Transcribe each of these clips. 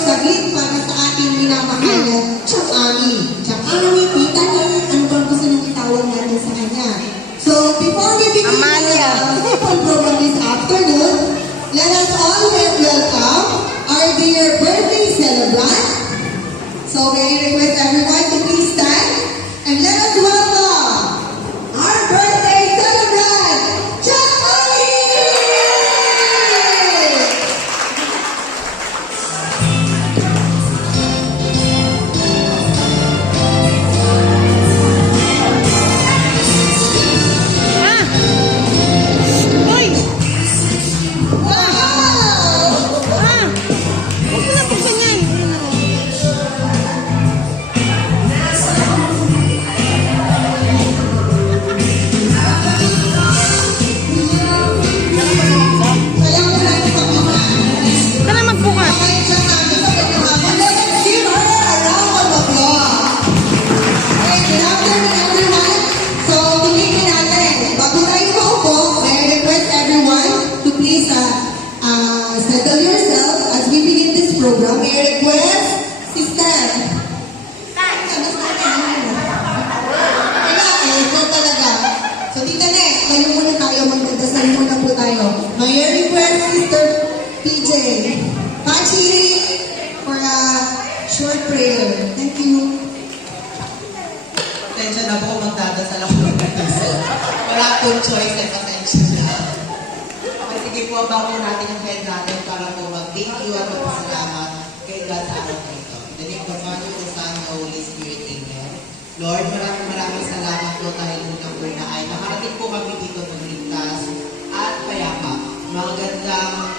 saglit para sa ating minamahal na Chang Ami. Chang Ami, tita niya, ano bang gusto nang itawag natin sa kanya? So, before we begin the simple program this afternoon, let us all welcome our dear birthday celebrant. So, may I request everyone to please stand and let us welcome our birthday celebrant, Chang Ami! Program. May request, sister. Kamusta na? Wala eh, ito talaga. So, Tita Nek, kayo muna tayo, magdadasal muna po tayo. May request, Sister PJ. Pachi for a short prayer. Thank you. Atensya na po, magdadasal ako magdadasal. Wala akong choice at atensya na. Okay, sige po, bago natin ang head natin para po mag-thank you at magpasalamat kay God sa araw na ito. In the name of the Father, the Son, and the Holy Spirit, Amen. Lord, maraming salamat po dahil unang-una ay nakarating po kami dito magligtas at payapa. Magandang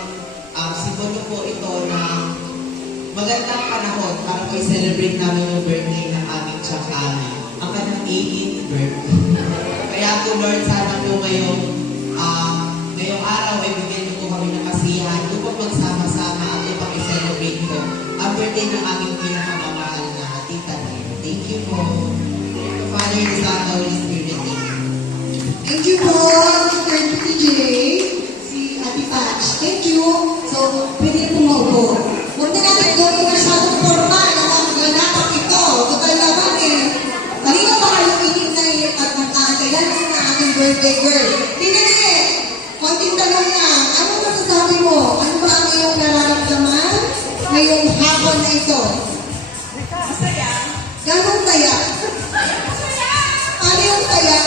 simbolo po ito ng magandang panahon para po i-celebrate namin yung birthday ng aming Chang Ami. Ang kanyang 18th birthday. Kaya po, Lord, sana po ngayong araw ay bigyan niyo po kami ng kasiyahan upang magsama-sama at upang i-celebrate po ang birthday ng aming pinakamamahal na tita Nen. Thank you po. The Father, the Son, and the Holy Spirit. Amen. Thank you po, Mr. PJ. Si Ate Patch. Thank you. So, pwede po maupo. Huwag na natin gawin masyadong formal ang ganapang ito. Total naman eh. Kanina ba kayo inintay at nagkakagayan sa ating birthday girl? Tingnan eh. Konting tanong na, ano masasabi mo? Ano ba ang iyong nararamdaman ngayong hapon na ito? Masaya. Ganong taya? Ano yung taya?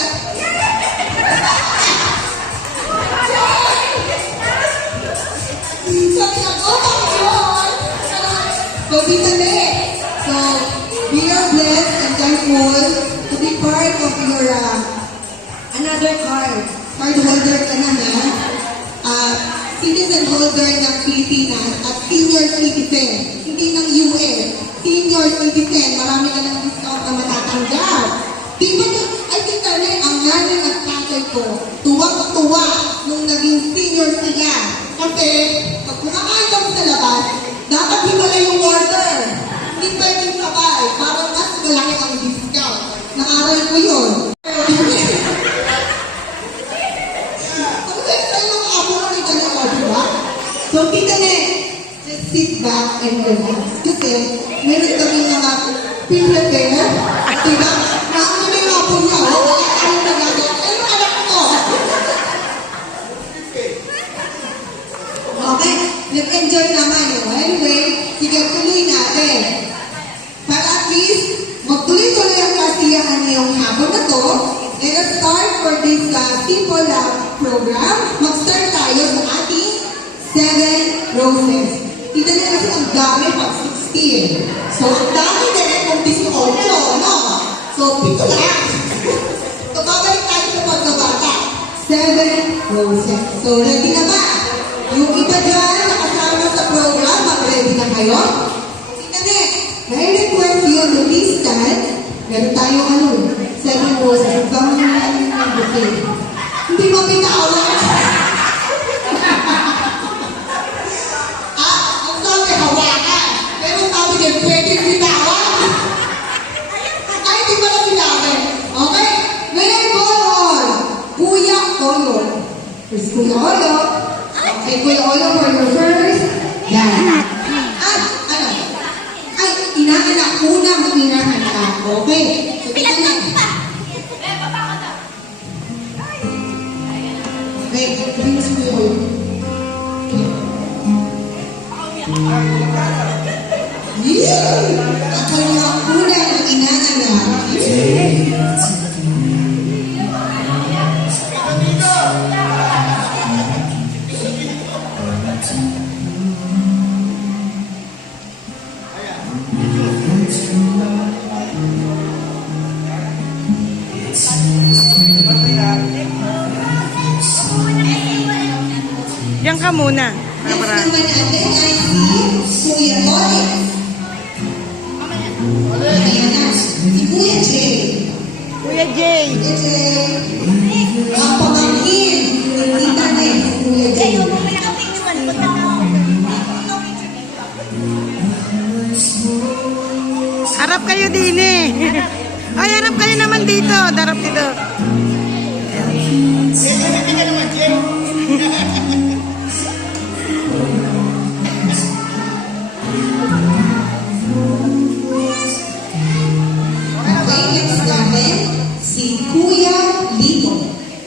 Sabi ako, Panginoon! So, Tita Nek, so, we are blessed and thankful to be part of your another card holder ka na citizen holder ng Pilipinas at senior citizen, hindi ng UN, senior citizen, marami ka ng discount na matatanggap. Di ba ay Tita Nek, ang nanay at tatay ko, tuwang-tuwa nung naging senior sila. Kasi, pag kumakain kami sa labas, dapat hiwalay yung order. Hindi pwedeng sabay, para mas malaki ang discount. Naaral ko yun. So, Tita Nek, just sit back and relax. Kasi, meron kami mga pre-prepare. Diba? Naano na yung apo niya. Ano na lang? Ano anak ko? Okay, nag-enjoy naman yun. Anyway, sige, tuloy natin. Para at least, magtuloy-tuloy ang kasiyahan ngayong hapon na to. Let us start for this simple program. Mag-start tayo sa ating 7 roses. Kita na kasi ang dami pag 16. So, ang dami din kung 18, no? So, pito lang. So, babalik tayo sa pagkabata. 7 roses. So, ready na ba? Yung iba dyan, nakasama sa program, mag-ready na kayo? Kita na, may request yun to please stand. Meron tayo 7 roses. Bawang natin ng bouquet. Hindi mo pinaawat. Pwede bitawan. Ay, di ba na bitawan? Okay? Ngayon po, Kuya Olo. First, Kuya Olo. Okay, Kuya Olo for your first. Yan. At, ano? Diyan ka muna. Next naman natin ay si Kuya Olit. Ayan na. Si Kuya Jay. Kuya Jay. Kuya Jay. Ang pamangkin. Nakita niya si Kuya Jay. Harap kayo din eh. Ay, harap kayo naman dito. Harap dito. Okay, next natin, si Kuya Lito.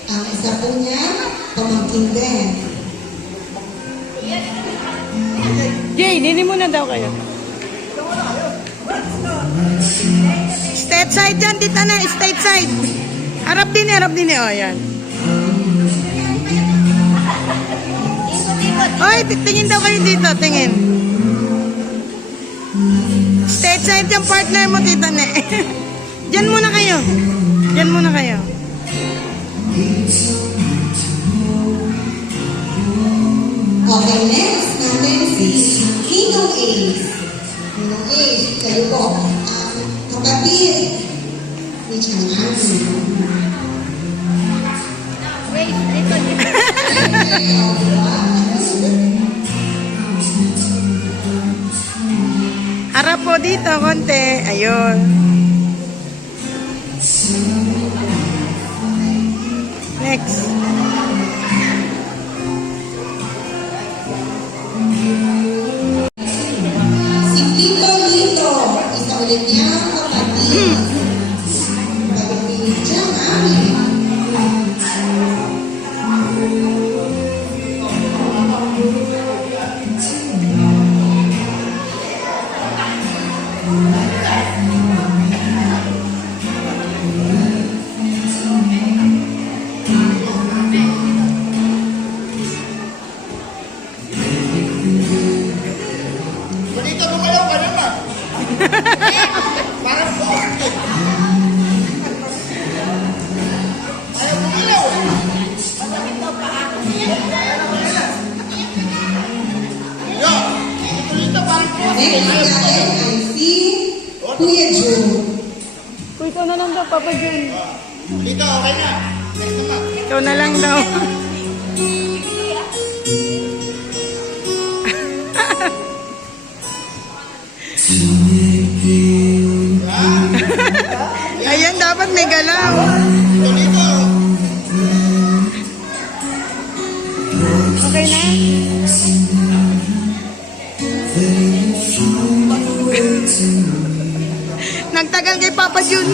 Ang isa po niya, pamangkin din. Jay, dini muna daw kayo. State side dyan, tita na. State side. Harap din eh. O, yan. Oy, tingin daw kayo dito. Tingin. State side yung partner mo, tita na. Diyan muna kayo. Diyan muna kayo. Okay, next natin si Ninong Ace. Ninong Ace, kayo po ang kapatid ni Changhani. Harap po dito, konti. Ayun. Next. Si Tito Lito, isa ulit niyang kapatid. Kapatid ni Changhani. Dito bumalaw ka naman. Parang poste. Ayaw bumalaw. Masakit daw pa ako. Yo, dito parang poste. Next natin ay si Kuya Jun. Uy, ikaw na lang daw, Papa Jun. Dito, okay na. Next naman. Ikaw na lang daw. Ayan, dapat may galaw. Dito, dito. Okay na? Nagtagal kay Papa Jun.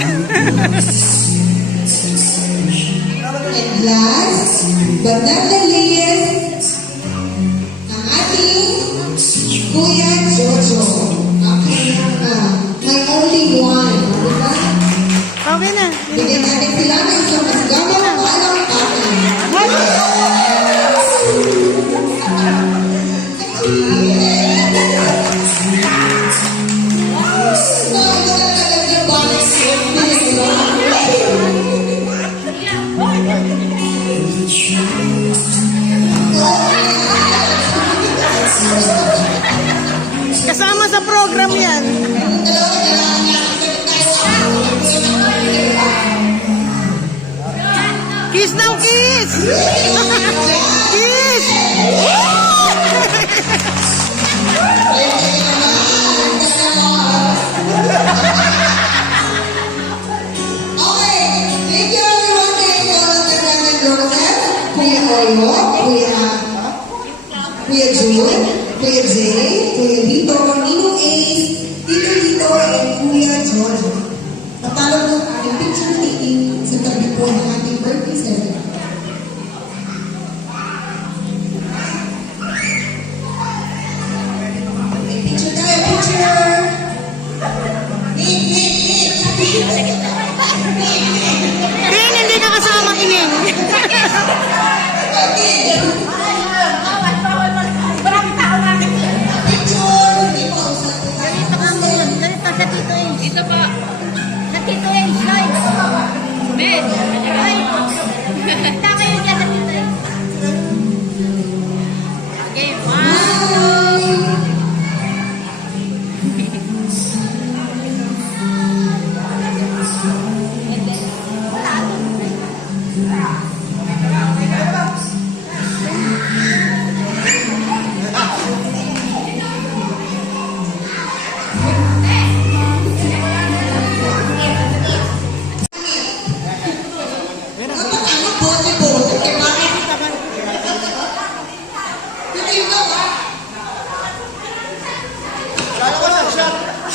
And last, but not the least, ang ating Kuya Jojo. Okay, my only one. Diba? Okay na. Bigyan natin sila ng isang mas gamang palang akin. Kasama sa program yan. Kiss daw, kiss! Kiss! Okay, thank you everyone. Thank you all of the seven roses. Kuya Oyo, Kuya Jun, Kuya Jay, Kuya Lito, Ninong Ace, Tito Lito, and Kuya Jojo. Natalo mo ang picture taking sa tabi po ng ating birthday ceremony. May picture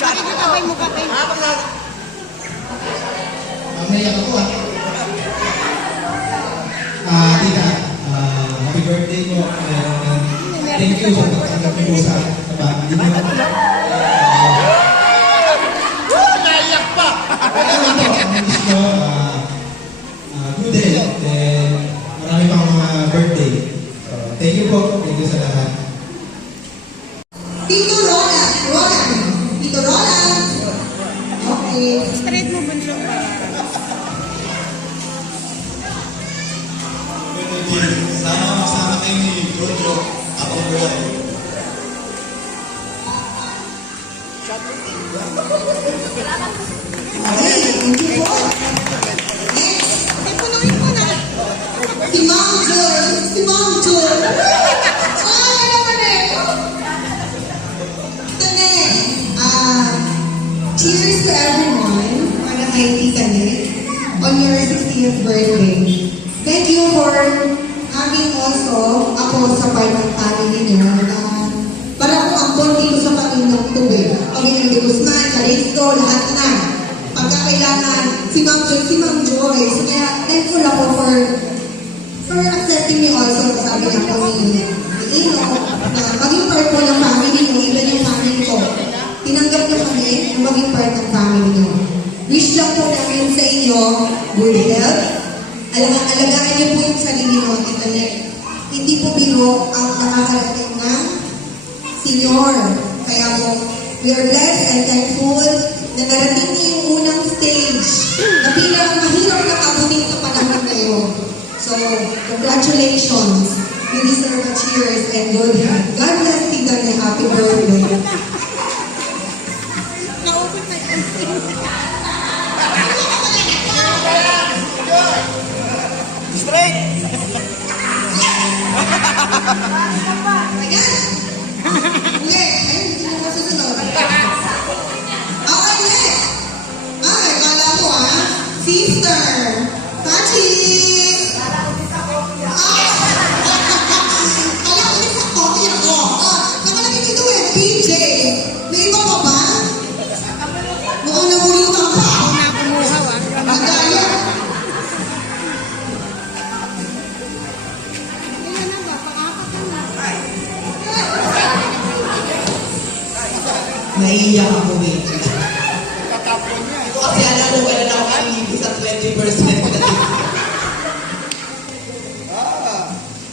Kakay mo, kakay. Naiyak ako ah. Tita, happy birthday po. Thank you sa pagtanggap niyo po sa pamilya niyo. Naiyak pa! Kailangan po, ang wish ko, good health and marami pang mga birthday. So, thank you po. Thank you sa lahat. Tito Roland. Tito Roland. Okay. Straight mo, bunso. Sana masama kayo ni Jojo ako po. Okay, thank you po. Next, si Ma'am Joy. Si Ma'am Joy. Ay, ano ba na eh? Ito na eh. Cheers to everyone para kay Tita Nick on your 60th birthday. Thank you for having also ako sa part ng family niyo. Para kung ampon dito sa Panginoon ito eh. Panginoon de Guzman, Caristo, lahat na. Pagkakailangan, si Ma'am Joy. So kaya, thankful ako for accepting me also. Sabi niya po ni Ino, na maging part po ng family niyo, even yung family ko. Tinanggap niyo kami na maging part ng family niyo. Wish lang po namin sa inyo, good health. Alagaan niyo po yung sarili niyo, internet. Hindi po biro ang nakakarating ng senior. Kaya po, we are blessed and thankful na narating niyo yung unang stage na pinakamahirap na abutin sa panahon ngayon. So, congratulations. You deserve a cheers and good health. God bless Tita and happy birthday. Naubos na yun. Straight! Ayan. Uli. Ayun, hindi mo masusunod. Okay, next. Ay, kala mo sister. Tachi. Kala ko din sa coffee ako. Nakalagay dito PJ. May iba pa ba? Mukhang nabulutan pa. Ako na kumuhaw, ah. Madaya. Ilan na ba? Pang-apat na ba? Naiiyak ako eh. Kasi alam mo, wala na ako kalibig sa 20%.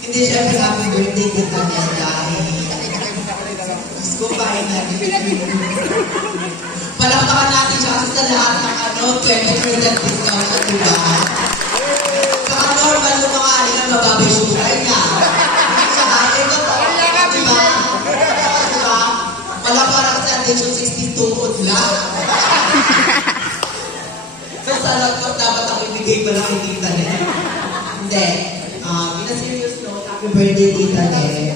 Hindi syempre happy birthday kita niya dahil Diyos ko bahay na palakpakan natin siya kasi sa lahat ng 20% discount sa diba? Saka normal yung mga alingan mababay sugar niya. Sa akin ko to, diba? Diba? Palakpakan sa attention 62 lang. So sa laptop dapat ako ibigay ko lang kay Tita niya. Hindi. In a serious note, happy birthday Tita niya.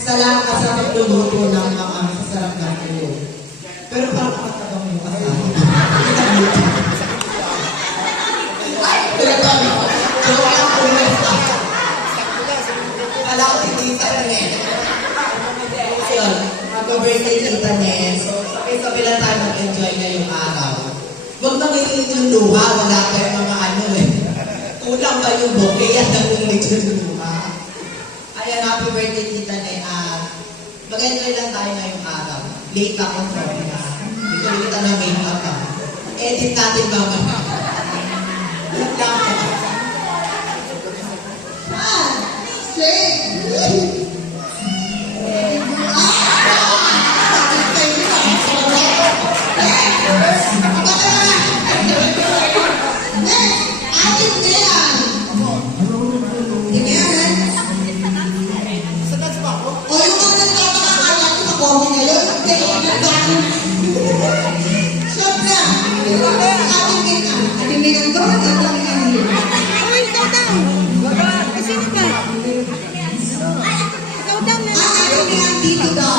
Salamat ka sa pagluluto ng mga masasarap na ulo. Pero parang matagang yung kasama. Ay, pinatalo. Joke lang po yun. Kala ko si Tita niya. Ayun, happy birthday Tita niya. So, sabay-sabay lang tayo mag-enjoy ngayong araw. Huwag magiging yung luha, wala kayong mga kulang ba yung bouquet? Yan ang ulit yung luha. Ayan, happy birthday Tita Ne. Mag-enjoy lang tayo ngayong araw. Late ako, sorry na. Ito kita na make-up ha. Edit natin mamaya. Good lang. Straight. Uy, ikaw daw. Eh, sino ka? Ikaw daw na. Ikaw daw.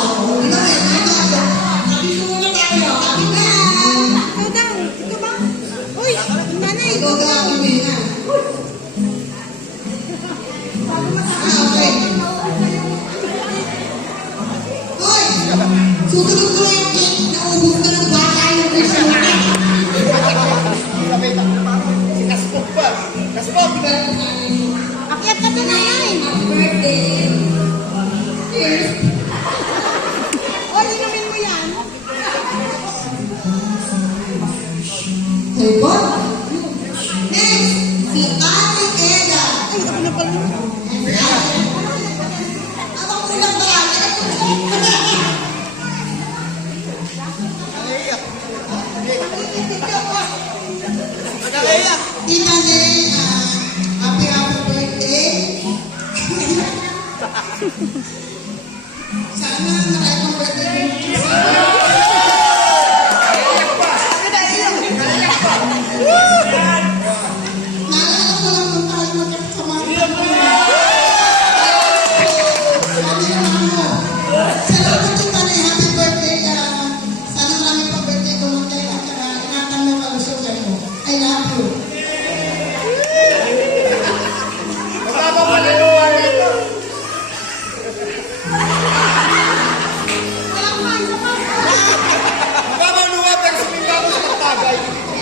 Akyat ka doon, nanay. Happy birthday. Cheers. O, inumin mo yan. Hey, what? Next, si Ate Ella. Ay, ako na pala. Abang ulang ba? Tita Neng, happy birthday. Sana nakayang birthday. Naalala ko lang kung tayo magkakasama. Salamat po pala, happy birthday. Sana marami pa birthday ko ng tayo at ingatan mo kalusugan mo. I love you.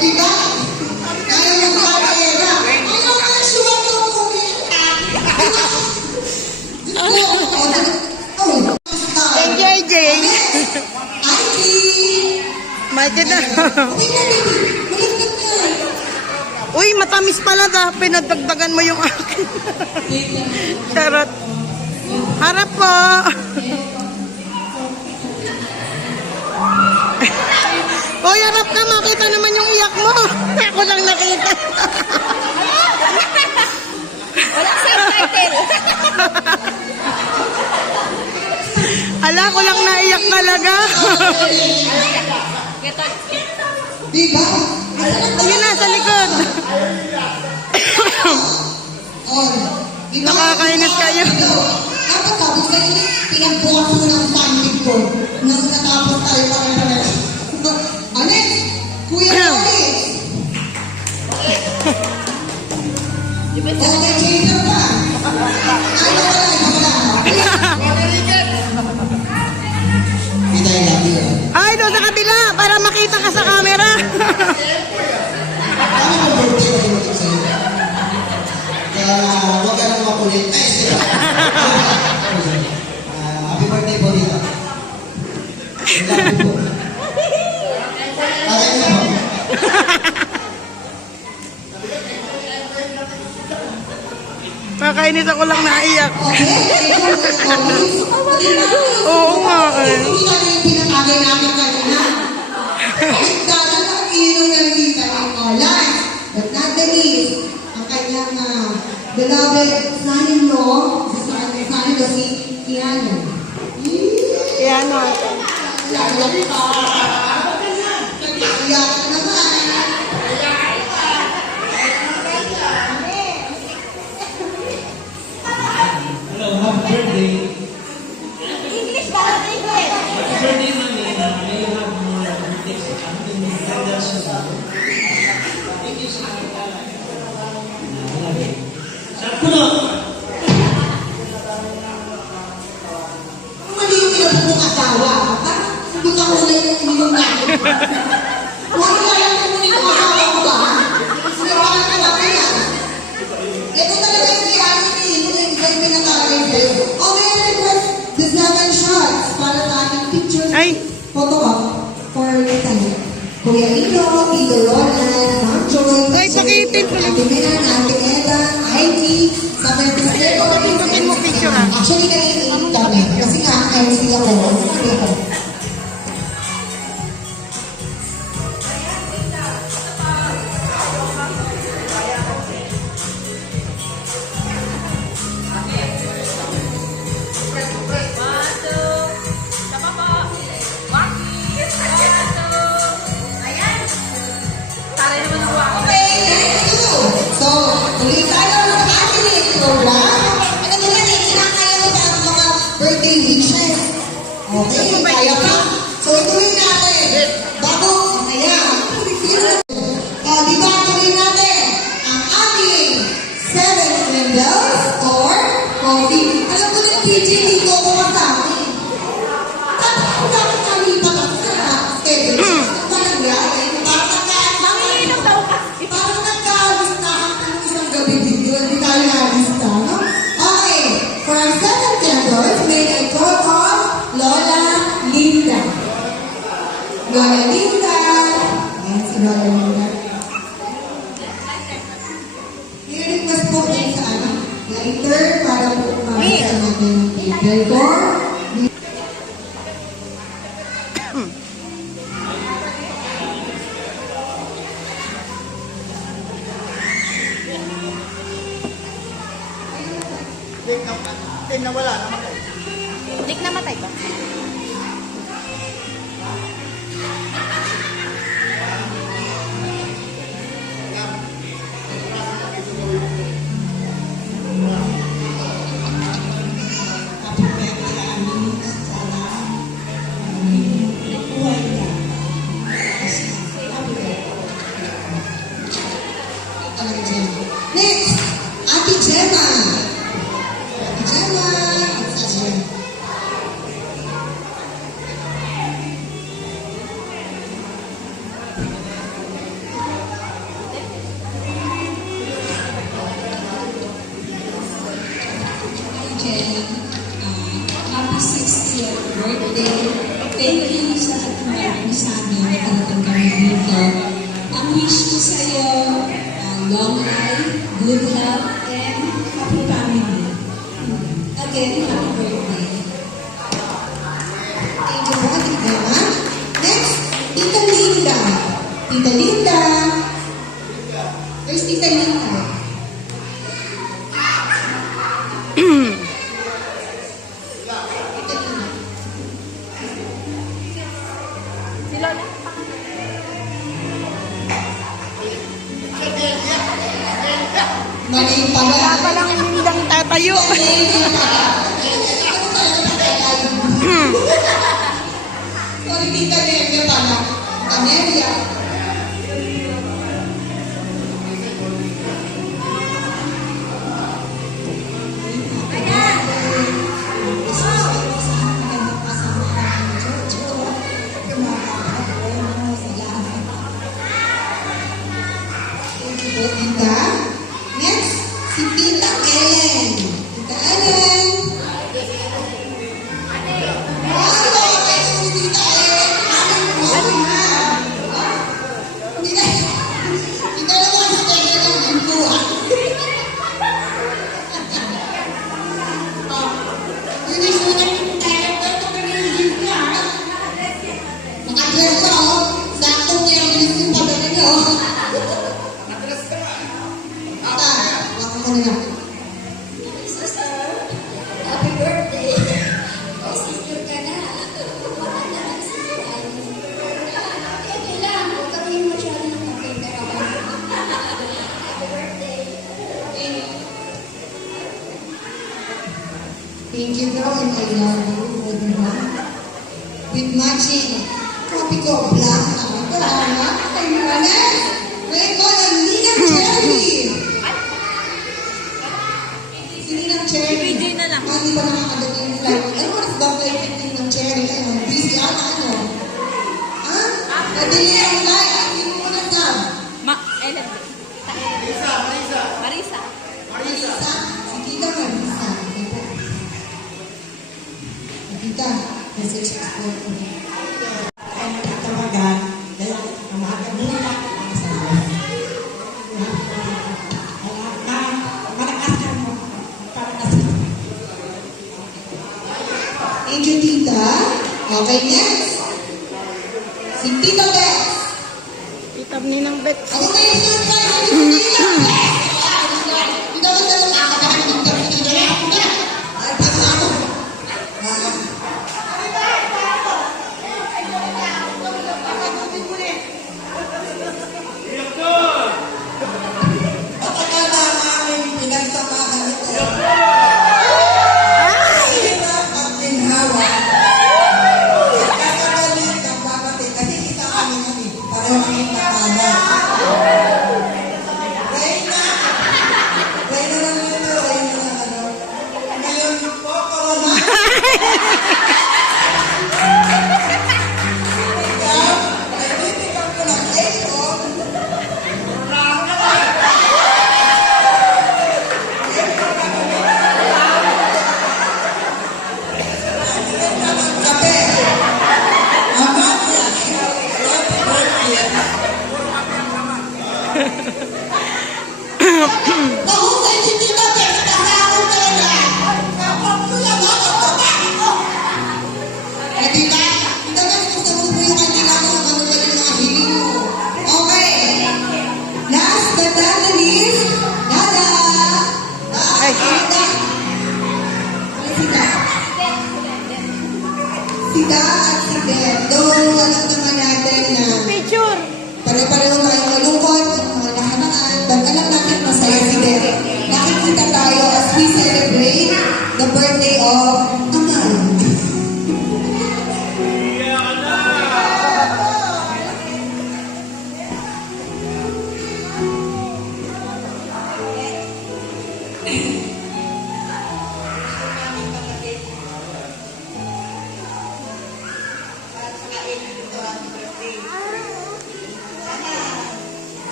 Diba? Kaya yung karera. Ano nga suwa ko Thank you, RJ. Mighty na. Uy, matamis pala da. Pinadagdagan mo yung akin. Charot. Harap po. Uy, harap ka. Makita naman yung iyak mo. Ako lang nakita. Walang subtitle. Ala, ko lang naiyak talaga. Diba? Ayun na, sa likod. Nakakainis kayo. Dapat tapos kayo, pinagbukas mo ng standing ko. Nang natapos tayo pare-pares. Anes, Kuya Loris. Okay, Jason pa. Ay, wala. Kita yung gabi yun. Ay, doon sa kabila, para makita ka sa camera. Kami ang birthday ko yung sa'yo. Kaya huwag ka nang makulit. Ay, sila. Happy birthday po dito. Happy po. Kaya niyo po. Nakakainis ako lang naiyak. Okay, Oo nga eh. hindi na yung pinakagay namin kanina. Dada na inom na kita ng last but not the least, ang kanyang beloved son-in-law, si Keanu. Yan o. Nag-iyak ka naman. Hello, happy birthday. English ba? English. Happy birthday, Mami. May you have more birthdays to come. Thank you so much. Puno! Mali yung pinag mong asawa. Hindi ka kulay ng ininom natin. Wala lang kung hindi mo asawa ko ba? Hindi pa ka naman yan. Ito talaga yung kiyari ni Ino yung pinatagay sa'yo. Oh, may request the 7 shots para sa ating picture. Ay. Photo op for Kuya Ino, Tito Roland, Ma'am Joy, Ay, pakitin ko lang. Ate Minan, Ate Eda, IT, sa birthday ko. Pindutin mo picture ah. Actually, kanina yung kami. Kasi nga, MC ako. Sabi ko, okay, thank you. So, tuloy tayo sa ating program. Ano naman eh, kinakaya mo sa mga birthday wishes. Okay, kaya pa. So, ituloy natin. Bago, kaya. Di ba, tuloy natin ang ating 7 windows or coffee. Alam ko na, PJ, hindi ko ako kasama. Dapat ako dapat kalipat ako sa schedule. Parang yan. Parang nagkaalis na ako ng isang gabi din. Lola Linda. Ayan si Lola Linda. May request po din sa lighter para po makita natin ang paper ko. Dik namatay ba? Happy birthday, Ami. Sana buhay ka. Happy birthday. Ate Gemma. Next, Ate Gemma. Ate Gemma. Ate Gemma. Jenny, happy 60th birthday. Thank you sa tumulong sa amin na parating kami dito. Ang wish ko sa iyo, long life, good health, and happy family. Again, happy birthday. Thank you po, Ate Gemma. Next, Tita Linda. Tita Linda. Where's Tita Linda? Tita Linda. Si Lola? Mali pala. Wala pa lang nindang tatayo. Sorry, Tita Nelia pala. Tita Nelia. Thank you po, Tita. Next, si Tita Ellen. Tita Ellen. Hello, si Tita Ellen. Ano na? Hindi na naman sa kanya ng imbuha. Hindi mo na yung tayo. Ito ka rin yung ka. Nakadress ka, oh. Saktong niya yung list yung pagano niyo, oh. Wala na. Sister, happy birthday. Oh, sister ka na. Wala na lang sister. Okay lang, huwag ka rin masyado ng kapitera ako. Happy birthday. Thank you daw and I love you. With matching copy ko black na karama. Ay, manas. Record ang Ninang Cherry. Si Ninang Cherry. Ibigay na lang. Hindi pa nakakadating yung live. Ano mas double effect ng Ninang Cherry? Ano? Busy ata ano? Ha? Nadili ang live. Hindi mo na sab. Ellen. Marisa. Marisa. Si Tita Marisa. Tita, message ko po. Ay, magtatawagan. Dahil umaga muna lang ako sa iyo. Malakas ka mo. Malakas ka. Thank you, Tita. Okay, next. Si Tita Bex. Itab ni ng bet. Ako kayo surprise ni Tita Bex. Tita Bex, alam ako na kayo ng gabi na lang. Ay, paano ako? Matagal na namin pinagsamahan ito. Hirap at ginhawa. Kagalit ang babati kasi isa kami namin. Pareho kami nakala. Reyna! Reyna lang ito. Reyna lang ano. Ngayon po, corona. Ikaw, nagbibigyan ko ng iPhone. Kape. Amat. Mahusay si Tita Tess, kasama ko na. Kapapula mo ako, bakit ko? Eh, diba? Ito na, gusto mo po yung kanila ko kung ano ba yung mga hiling mo. Okay. Last but not the least, Dada! Ay. Dada! Si Da. Si Da at si Deb. Though, alam naman natin na Picture. pare-pareho tayong malungkot sa mga nakaraan, but alam natin masaya si Deb. Nakikita tayo as we celebrate the birthday of Amal.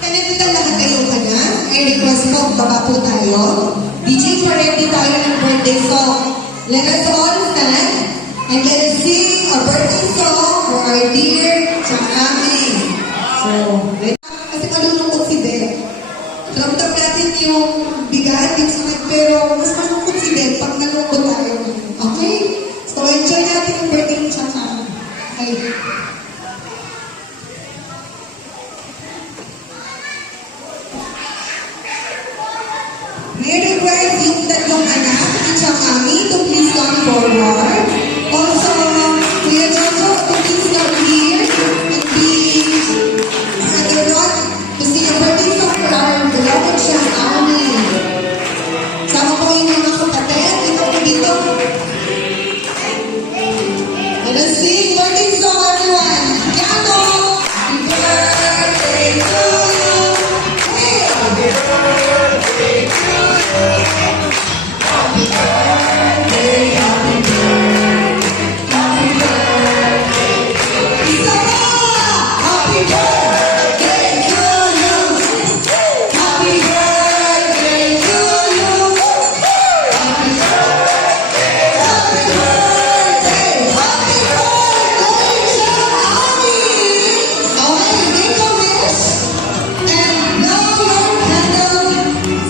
Kanina nakatayo ka na. I request po, baba po tayo. DJ, ready tayo ng birthday song. Let us all stand and let us sing a birthday song for our dear Chakami. So, kasi malulungkot si Deb. Ramdam natin yung bigat, yung sakit, pero mas malungkot si Deb pag nalungkot tayo. Okay? So, enjoy natin yung birthday ni Chakami. Okay. May request yung tatlong anak ni Chakami to please come forward. Also, Kuya Jojo to please come here and be to sing a birthday song for our beloved Chakami. Sama po yung mga kapatid. Ito po dito. Let us sing birthday song, everyone. Piano! Happy birthday to you. Hey! Happy birthday to you. Happy birthday, happy birthday, happy birthday to you. Happy birthday to you. Happy birthday to you. Happy birthday, happy birthday, happy birthday, Chakami. Okay, make a wish and blow your candle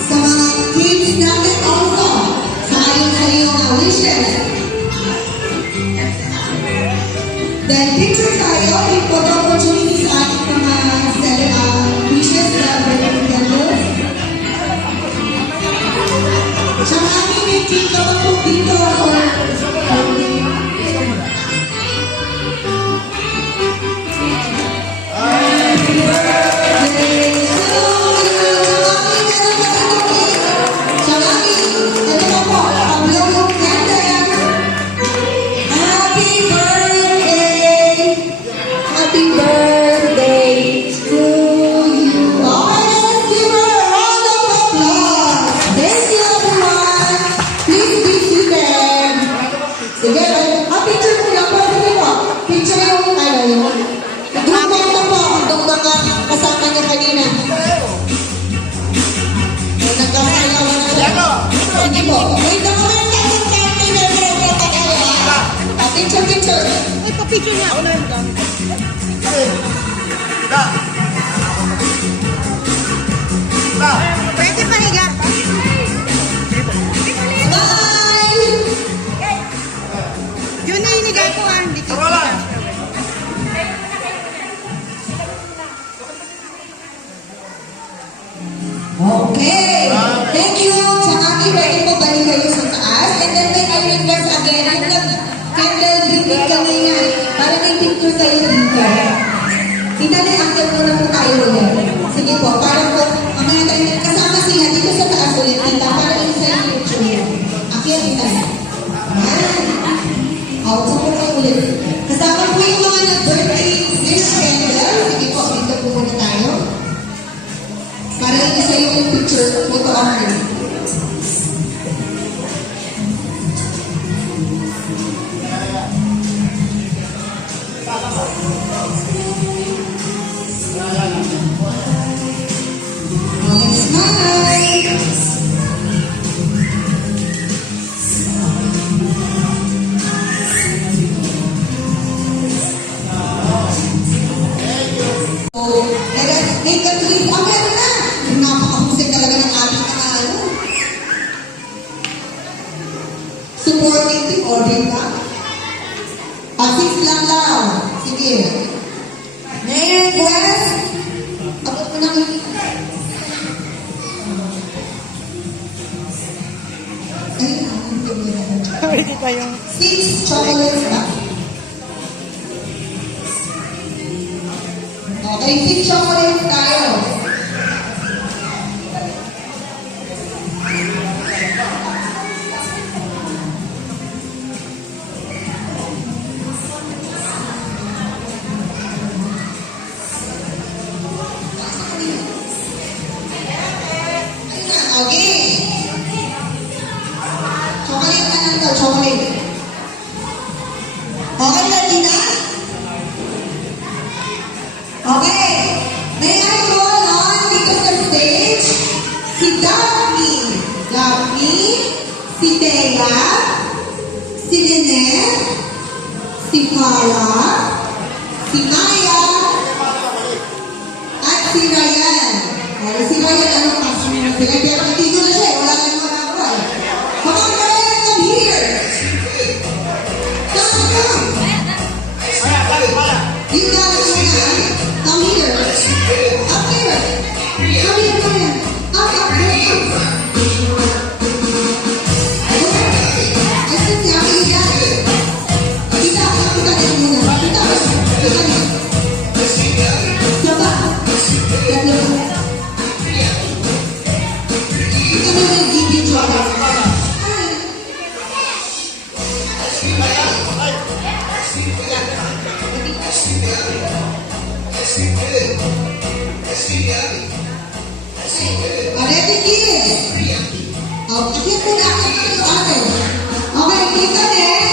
sa mga kids natin also. Sayon sa iyong wishes. Then picture tayo, with photo opportunity sa ating mga wishes na birthday candles. Chakami, may cake ka ba po dito? Happy birthday to you. Okay, let's give her a round of applause. Thank you, everyone. Please be seated. Sige, picture mo lang po. Sige po. Picture yung ano yun. Group photo po. Itong mga kasama niya kanina. Nagkasayawan na siya. Sige po. Wait a moment. Picture. Ay, pa-picture niya. Pwede pahiga. Bye! Yun na inigay ko ah. Hindi ko. Okay. Thank you. Chakami, pwede po balik kayo sa taas. And then may I request again, yung Makinig ka na yan. Para may picture sa'yo dito. Tita na, angkat mo na po tayo ulit. Sige po, para po, mamaya tayo kasama sila dito sa taas ulit, tita, para yung sa'yo yung picture mo. Akyat, tita na. Ayan. Out po kayo ulit. Kasama po yung mga nag-birthday wish candle. Sige po, dito po muna tayo. Para yung sa'yo yung picture, photo offer. Okay, smile! So, make a tweet. Ah, meron na! Napakahusay talaga ng ating mga ano. Supporting team order ka? Assist lang daw. Sige. Mayor Quest. Abot mo na Pwede tayong... 6 chocolates ba? Okay, 6 chocolates tayo. Ayun na, okay. Chocolate ka lang daw, chocolate. Okay na, Tina? Okay. May I call on dito sa stage si Daphne. Daphne, si Thea, si Lynette, si Farah, si Maya, at si Ryan. Okay, si Ryan, ano pa? Sila, pero dito na siya, wala kang magagawa. Come on, Ryan, come here. Come. You got it, man. Come here. Up here. Come here, come here. Up, here. I think you got it. Kita din muna. Kita. Coba. Tatlo. Kita mo yung video chocolate. Ready, kids? Okay, put out the other. Okay, Tita Ned,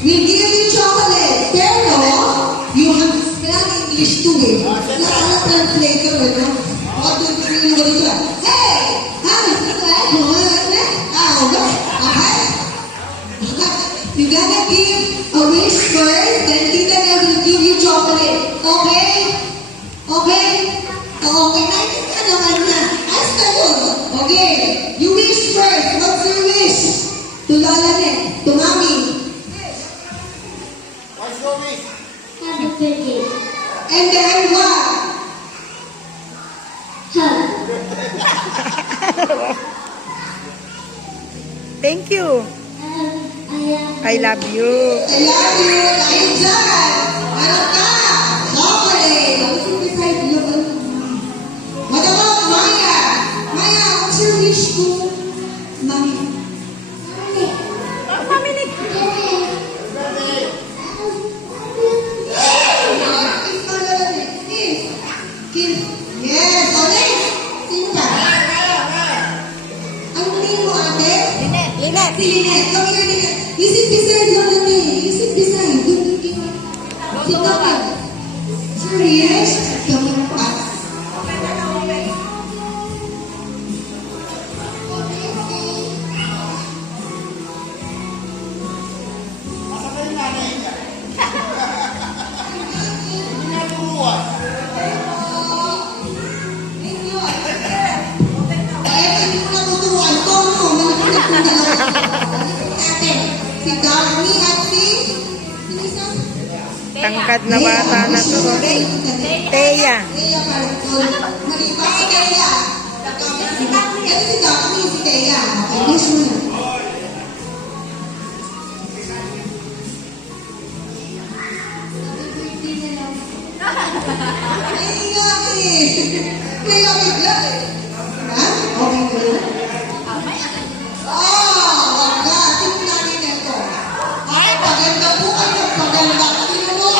we'll give you chocolate. Pero, you have to spell English too, eh. Wala translator, eh, no? What do you mean? Hey! Hi! You gotta give a wish first, then Tita Ned will give you chocolate. Okay? Okay? Okay, nainis ka naman na. Ayos na yun. Okay. You wish first. What's your wish? To Lola Ned. To Mommy. Happy birthday. And then what? Hug. Thank you. I love you. I love you. Dahil dyan. Ano ka? Chocolate. Beside you. What about Maya? Maya, what's your wish to Mommy? Kiss. Yes, okay. Sino pa? Ang name mo, ate? Linet. Si Lynette. Come here, Lynette. You sit beside Lola May. You sit beside. Sit down. Serious? Come on, pa. Si Darby at si Tangkad na bata na to. Teya. Teya Parikol. Maripa si Teya. Si Darby, si Teya. Okay, wish mo na. Ay, nga eh. Kaya bigla eh. Ha? Okay ko yun? Wag ka. Sino namin ito? Ay, paganda po kayo. Paganda. Sino mo?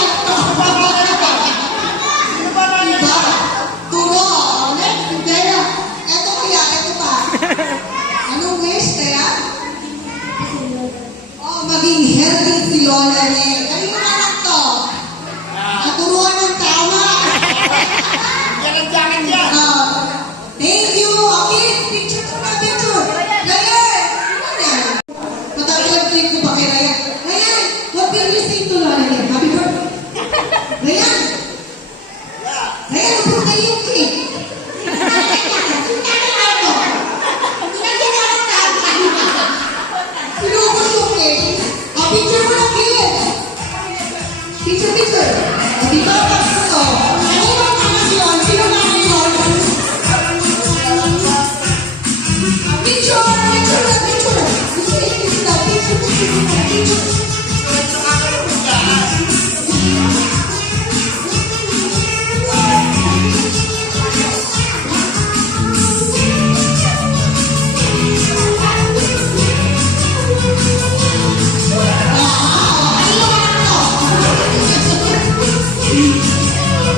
Diba? Turo. Next, kaya. Ito kaya, ito pa. Anong wish kaya? Oh, maging healthy si Lola Ray. Kanino anak to? Naturuan ng tama. Thank you. Okay, picture ko na, picture. Ryan, ano yan? Matapos ko pa kay Ryan. Ryan, what will you say to Lola Ray? Happy birthday. Ryan. Ryan, huwag na yung cake. Sinubos yung cake. Picture mo na, kids. Picture, picture. Di ba, tapos ito? Ano ba naman yun? Sino namin yun? Picture! Picture na, picture! Picture na, picture.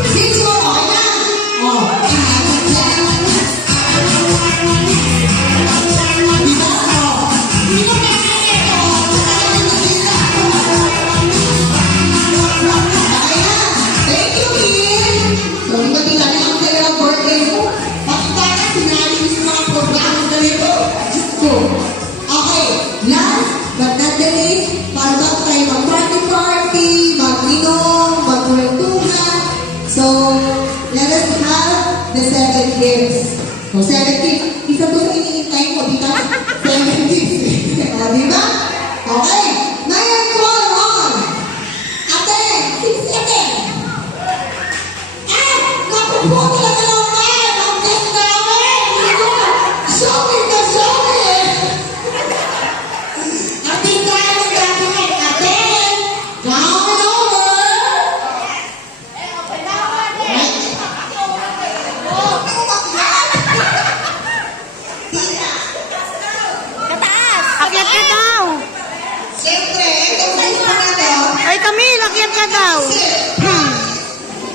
Picture, o yan! O, diba? O, sino namin ito? Ayan, thank you, Kim! So, di ba tingnan ang saya ng birthday mo? Pakita ka, sinali mo sa mga programa na nito. Diyos ko. Okay, last but not the least, para bago tayo mag-party-party, mag-inom, mag-kwentuhan. So, let us have the 7 gifts. So, 7 gifts. Isa po sa inintay mo, di ba? 7 gifts. O, di ba? Okay. Ngayon, call on. Ate, si ate. Ah, naku po talaga naman. Ang guest namin. Show me the show me. Ate, kaya natin. Ate, come on over. Akyat ka daw. Siyempre, itong gusto na daw. Ay, Camille, akyat ka daw.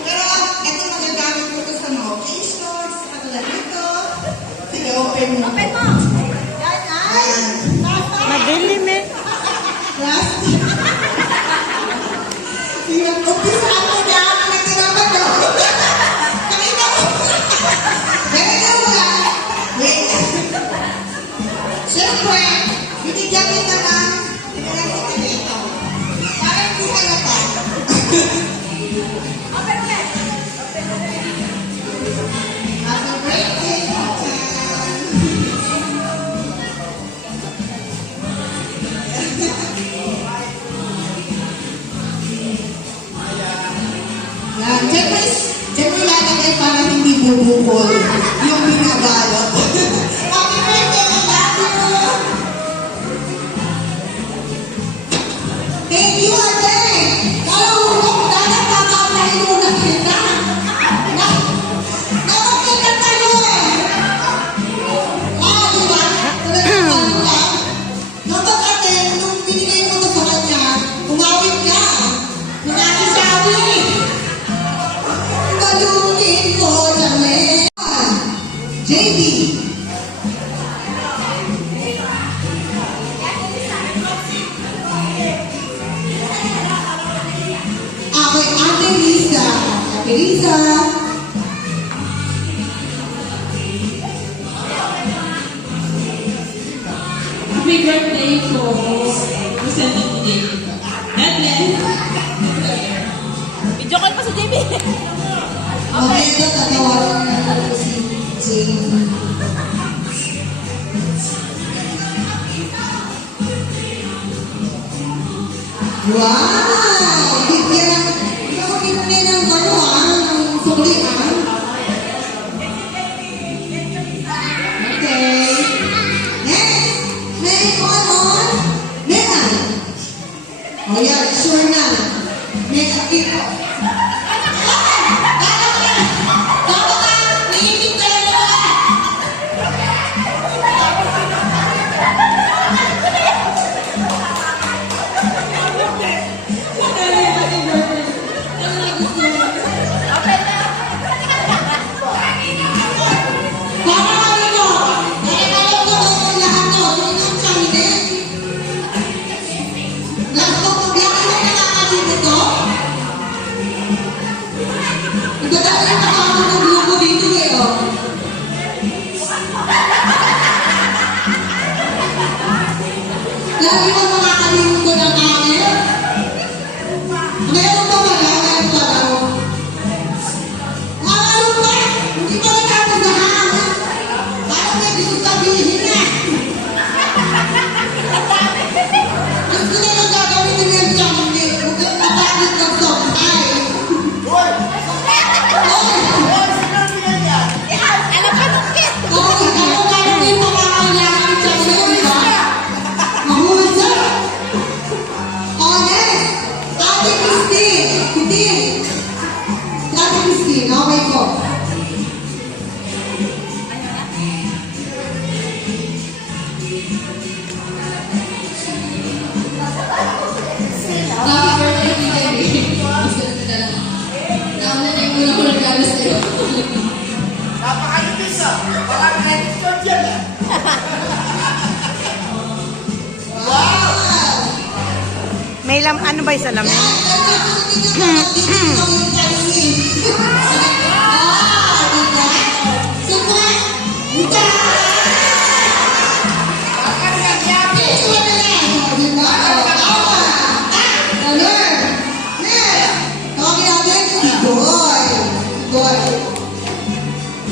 Pero, ito magagamit mo ito sa mga occasions, katulad nito. Sige, open mo. Open mo! Ayan. Madilim eh. Plastic. Yan, umpisa mo na. Nagtirapan daw. Nakita mo. Ganyan mo lang. Wait. Siyempre, binigyan kita ng ito. Para hindi halata. Happy birthday, yan, check mo ilalagay para hindi bubukol yung binabalot. Happy birthday, Ate! Thank you, Ate! Kala mo kung dapat kakaplahin mo na kita. Dapat kita tayo eh! Diba? Talagang ano lang. Dapat, Ate, nung binigay mo to sa kanya, umawit ka. Nanakisabi. Balutin ko sa JD. Okay, Ate Lisa. Ate Lisa. Happy birthday to President Jay. God bless. Video call pa si JB. Okay, ito tatawaran na natin si JD. Wow! Bigyan ng... Hindi ako pinunay ng ng sukli, Okay. Next! May on. Megan. Oh, yeah, sure na. Make a gift. Christine. Ate Christine, okay po. Happy birthday, Tita B. Gusto na lang. Nauna na yung una ko naglalas sa'yo. Napakalipis ah. Baka na-expert yan ah. May ano ba yung salamin?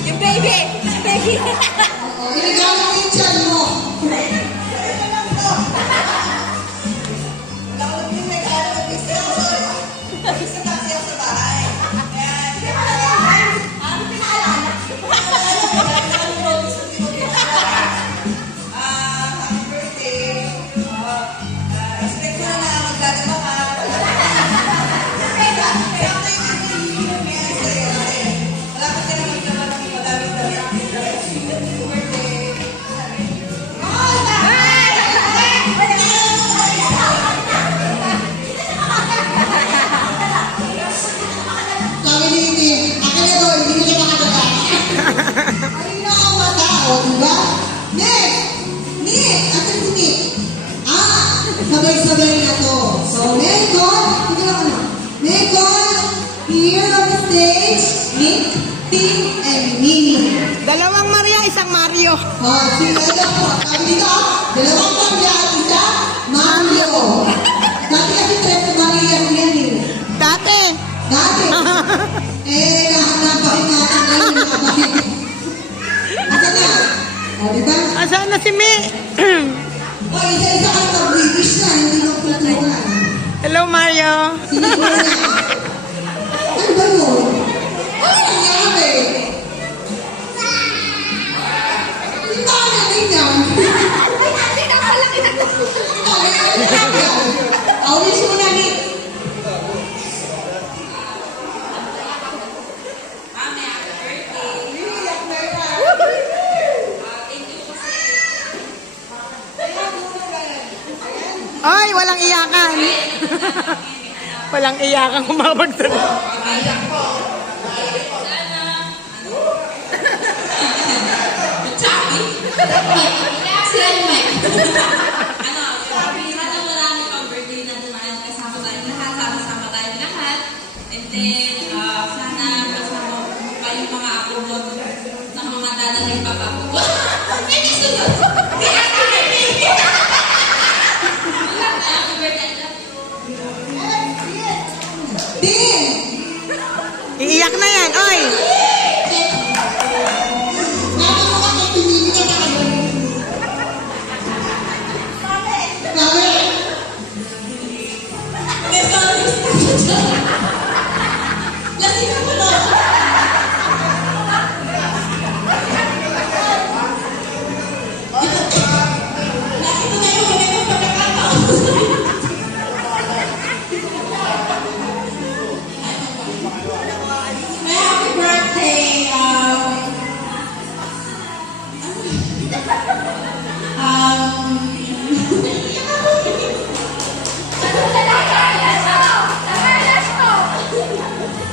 Yung baby! Baby! Sabay-sabay na to. So, Megon, here on the stage, Nick, Tim, and Mimi. Dalawang Maria, isang Mario. Oh, sila po. Sabi dito, dalawang Maria at isa, Mario. Dati kasi tres Maria yan eh. Dati. Dati. Nahanapin natin ngayon yung kapatid. Asa na? O, diba? Asan na si Mi? O, isa-isa ka mag-British na, hindi magplatuhan. Hello, Mario. Sino ko na? Ano ba yun? Ano nangyari? Hindi ba ka natin yan? Hindi na pala Aulis mo na, Nick. Ay, walang iyakan. Walang iyakan kumapagsalita. Sila yung mic. Sana marami pang birthday na tumayo kasama tayong lahat, sama-sama tayong lahat. And then, sana kasama pa yung mga apo mo ng mga dadaling papapo. Hindi sunod! Hindi ako nabigyan! Happy birthday, love you. Din! Iiyak na yan, oy. Bakit mo ka tumingin ka na kayo? Bakit? May sorry sa lasing ako na. Nakita na yung huli ng pagkakataon. May happy birthday.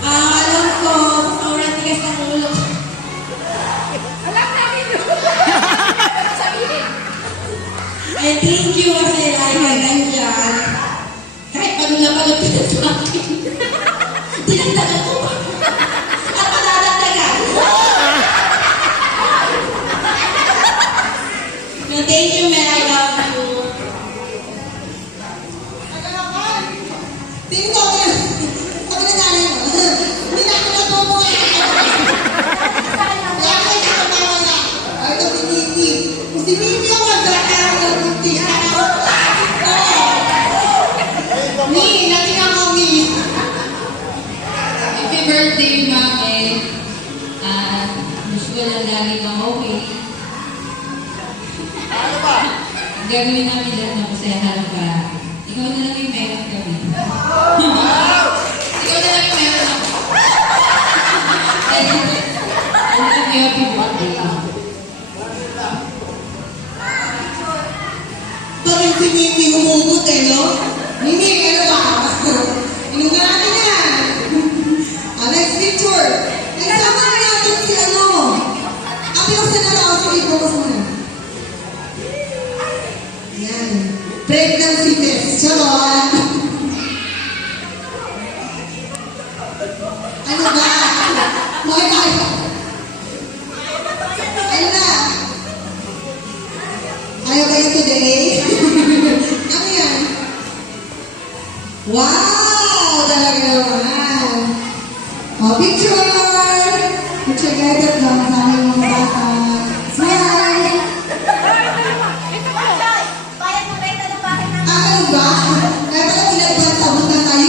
Alam ko, sobrang tigas ng ulo. Alam namin yun. Sabihin. And thank you kasi like nandyan. Kahit pagula-pagod ka sa akin. Dinagdagan ko pa. At madadagdagan. No, thank you, man. I love you. Tingin ko yan. Sabi na nanay mo. Hindi na ako natumo ngayon. Kaya kayo nakatawa na. Ay, ito si Mimi. Kung si Mimi ang magdakaraw ng bunti. Mi, natin ako, Mi. Happy birthday, Mami. At wish ko lang lagi kang okay. Gagawin namin lahat ng kasayahan para ikaw na lang yung meron kami. Ikaw na happy birthday. Bakit si Mimi humugot no? Mimi, ano ba? Inom na natin yan. Next picture. Nagsama na natin si ano. Abi ko sa nalaw, sige, focus muna. Yan. Pregnancy test. Charot. Ano ba? Mga tayo. Ano na? Ayaw kayo today? Ano yan? Wow! Talaga naman. Picture! Picture together lang sa aming mga bata. Smile! Ano ba? Kaya pala tinagpan sa buta tayo.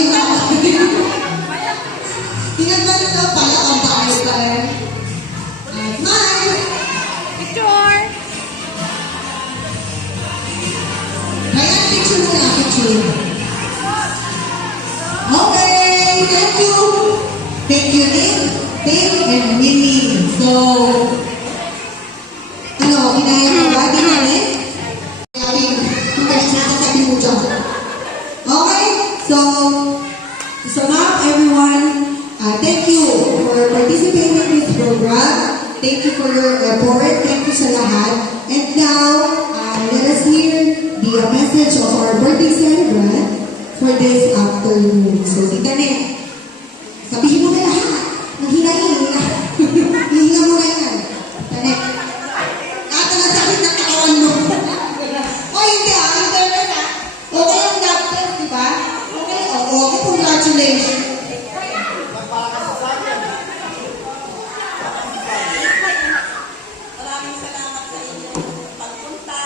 Tinagpan na pala ang tayo pa rin. Smile! Picture! Kaya picture muna, picture. Okay, thank you. Thank you, Nick, Tim, and Mimi. So, ano, kinaya mo ba? Kinaya? Kaya, sabi mo dyan. Okay, so, to sum up, everyone, thank you for participating in this program. Thank you for your effort. Thank you sa lahat. And now, let us hear the message of our birthday celebrant for this afternoon. So, Tita Ne, sabihin mo na lahat. Maghinay-hinay. Hihinga mo na yan. Tita Ne, lahat na sakit ng katawan mo. O, hindi hindi na. Okay ang lab test, di ba? Okay, okay, congratulations. Maraming salamat sa inyong pagpunta.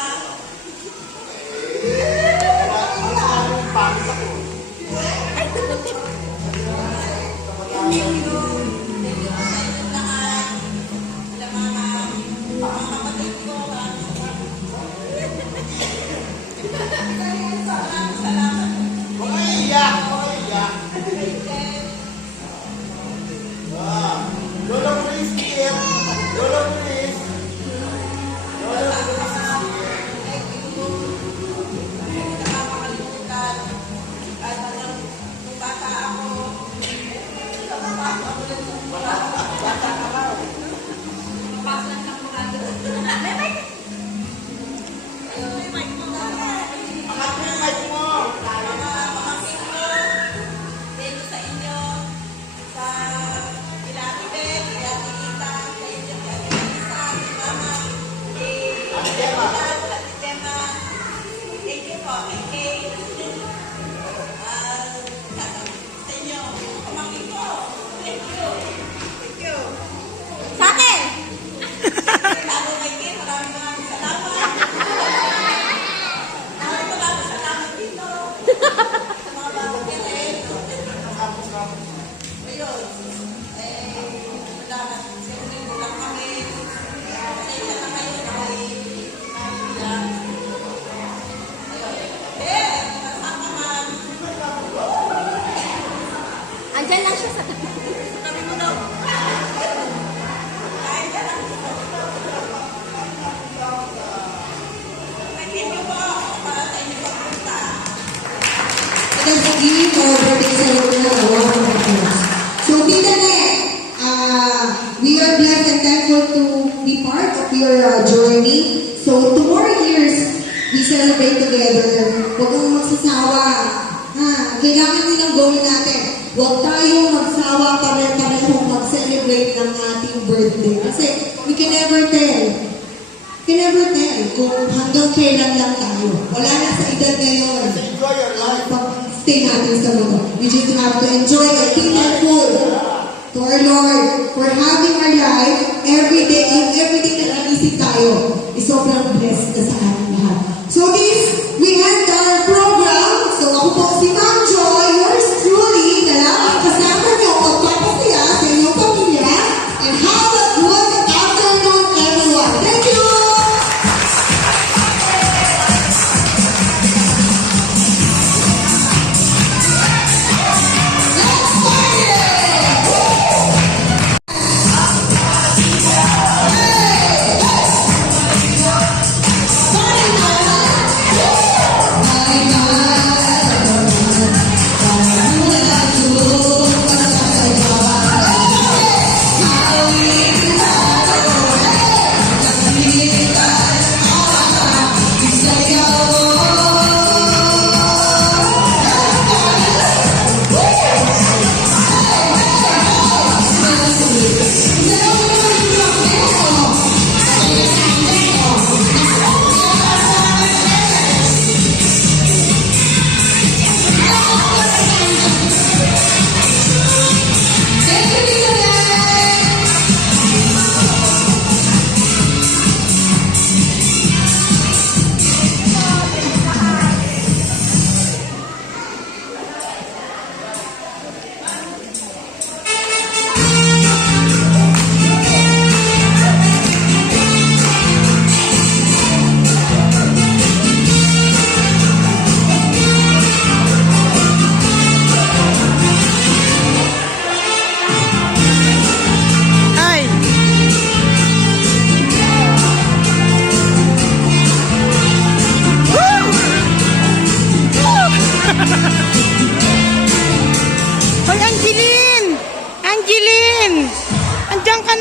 Andyan lang siya sa Let's give our birthday celebrant a round of applause. So, Tita Ne, we are blessed and thankful to be part of your journey. So, 2 more years, we celebrate together. Huwag kang magsasawa. Kailangan din ang goal natin. Huwag tayong magsawa pare-parehong mag-celebrate ng ating birthday. Kasi, we can never tell. Can never tell kung hanggang kailan lang tayo. Wala na sa edad ngayon. Enjoy your life. Stay natin sa mundo. We just have to enjoy it. Be thankful to our Lord for having our life every day. Yung everything na naisip tayo is sobrang blessed na sa ating lahat. So this, we end our program. So ako po si Ma'am Joy, yours truly, na lang ang kasama niyo magpapasaya sa inyong pamilya. And have a good afternoon, everyone. Thank you! Let's party!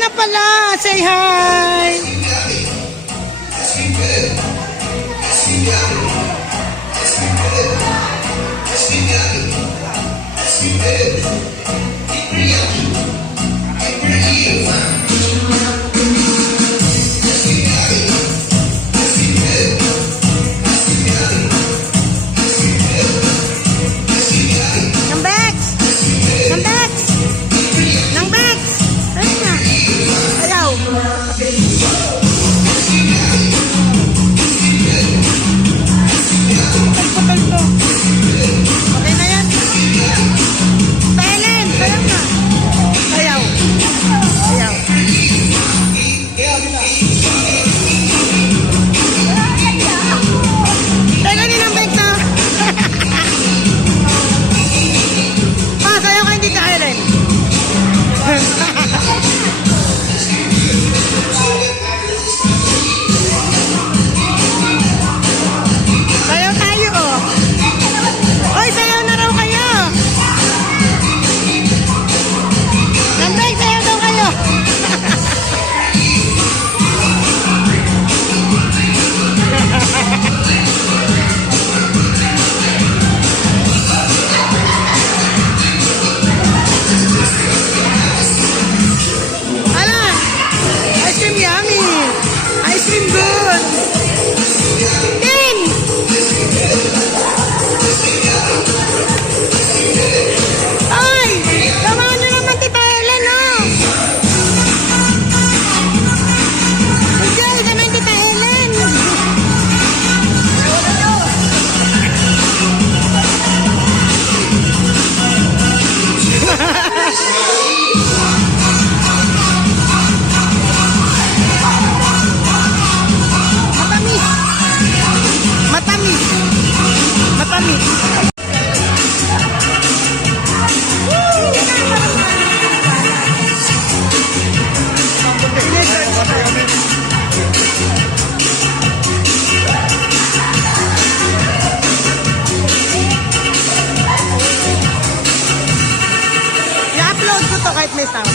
na pala. Say hi. Nang Bex! Nang Bex! Nang Bex! Ayun na. Ayaw. Pagpapal to. Okay na yan. Silent! Ayaw na. Ayaw. Ayaw. Teka ni Nang Bex na. Sayaw ka hindi ka Ellen. Sayaw tayo oh. Oy, sayaw na raw kayo. Nambay, sayaw daw kayo. Ala, ice cream yummy. Ice cream good. Din! Ay! Tamahan na naman Tita Ellen, oh! Enjoy naman Tita Ellen! Matamis! Matamis! Matamis! I-upload ko to kahit may sound.